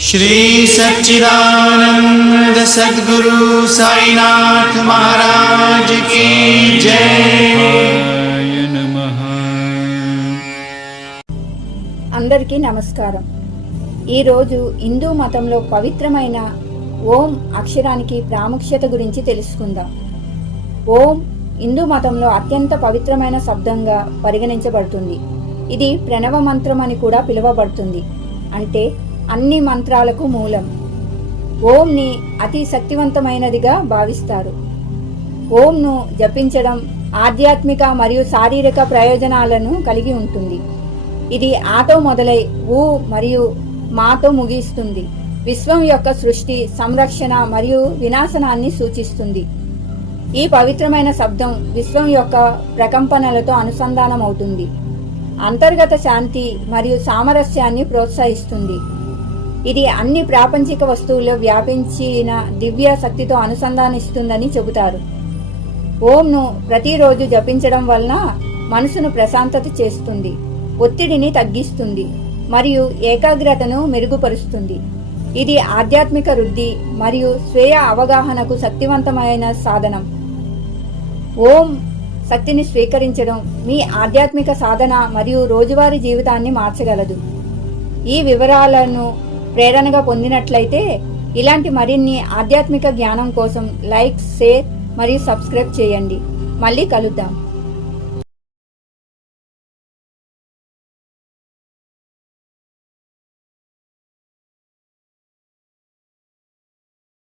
श्री सच्चिदानंद सद्गुरु साईनाथ महाराज की जय। అందరికీ నమస్కారం। ఈరోజు హిందూ మతంలో పవిత్రమైన ఓం అక్షరానికి ప్రాముఖ్యత గురించి తెలుసుకుందాం। ఓం హిందూ మతంలో అత్యంత పవిత్రమైన శబ్దంగా పరిగణించబడుతుంది। ఇది ప్రణవ మంత్రం అని కూడా పిలువబడుతుంది, అంటే అన్ని మంత్రాలకు మూలం। ఓంని అతి శక్తివంతమైనదిగా భావిస్తారు। ఓంను జపించడం ఆధ్యాత్మిక మరియు శారీరక ప్రయోజనాలను కలిగి ఉంటుంది। ఇది ఆతో మొదలై ఊ మరియు మాతో ముగిస్తుంది। విశ్వం యొక్క సృష్టి, సంరక్షణ మరియు వినాశనాన్ని సూచిస్తుంది। ఈ పవిత్రమైన శబ్దం విశ్వం యొక్క ప్రకంపనలతో అనుసంధానం అవుతుంది, అంతర్గత శాంతి మరియు సామరస్యాన్ని ప్రోత్సహిస్తుంది। ఇది అన్ని ప్రాపంచిక వస్తువుల్లో వ్యాపించిన దివ్య శక్తితో అనుసంధానిస్తుందని చెబుతారు। ఓంను ప్రతిరోజు జపించడం వలన మనసును ప్రశాంతత చేస్తుంది, ఒత్తిడిని తగ్గిస్తుంది మరియు ఏకాగ్రతను మెరుగుపరుస్తుంది। ఇది ఆధ్యాత్మిక వృద్ధి మరియు స్వీయ అవగాహనకు శక్తివంతమైన సాధనం। ఓం శక్తిని స్వీకరించడం మీ ఆధ్యాత్మిక సాధన మరియు రోజువారీ జీవితాన్ని మార్చగలదు। ఈ వివరాలను ప్రేరణగా పొందినట్లయితే ఇలాంటి మరిన్ని ఆధ్యాత్మిక జ్ఞానం కోసం లైక్, షేర్ మరియు సబ్స్క్రైబ్ చేయండి। మళ్ళీ కలుద్దాం।